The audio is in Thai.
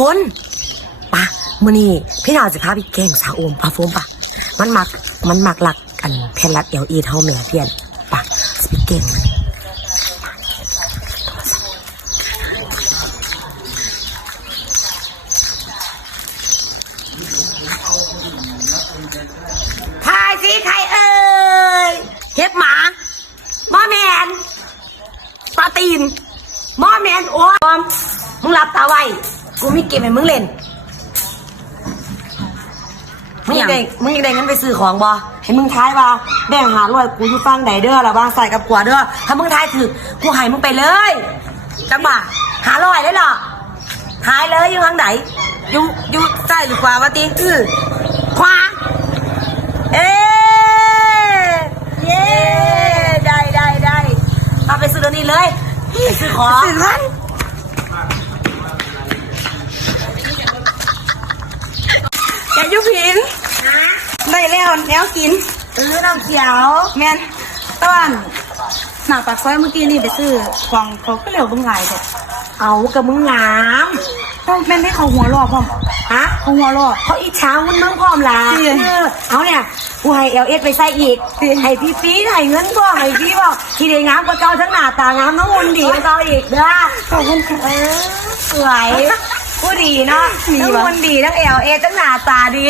คนปะมื่อนี้พี่น้องจะพาไปแกงสาวโอมปะโฟมปะมันมักมันมักหลักกันแผ่นรัดเอลเอเท่าแม่เพียนปะสไปแกล้งมันทายสิใครเอ่ยเฮ็บหมาหมอแมนปลาตีนหมอแมนโอ้ยมึงหลับตาไว้ กูมีเกมให้มึงเล่น มึงอยากได้มึงอยากได้เงินไปซื้อของบอให้มึงทายว่าแบ่งหาร้อยกูอยู่ฟังใดเด้อระว่างใส่กับขวาเด้อ ถ้ามึงทายถือกูให้มึงไปเลยจังบ่าหาร้อยเลยเหรอทายเลยอยู่ทางไหนอยู่อยู่ใต้หรือขวาวะตีคือขวาเอ๊เย้ได้ได้ได้เอาไปซื้อเดี๋ยวนี้เลยไปซื้อของซื้อมัน แกอยุ พินได้แล้วแนวกินเออน้ำเขียว แมนตอนหนักปากซอยเมื่อกี้นี่ไปซื้อของเขาก็เร็วเบึงไงเถอะเอากับมึงงามต้องแม่นได้เขาหัวรอพร้อมฮะเขาหัวรอเขาอิจฉามึงมึงพร้อมละจริงเออเอาเนี่ยกูให้เอลเอสไปใส่อีกจริงให้พี่ฟีให้เงินพ่อให้พี่บอกที่ได้งามกว่าเก่าทั้งหน้าตางามทั้งหุ่นดีกว่าเก่าอีกเด้อขอบคุณค่ะเออสวย ผู้ดีเนาะดีทั้งวะหุ่นดีทั้งเอลเอสทั้งหน้าตาดี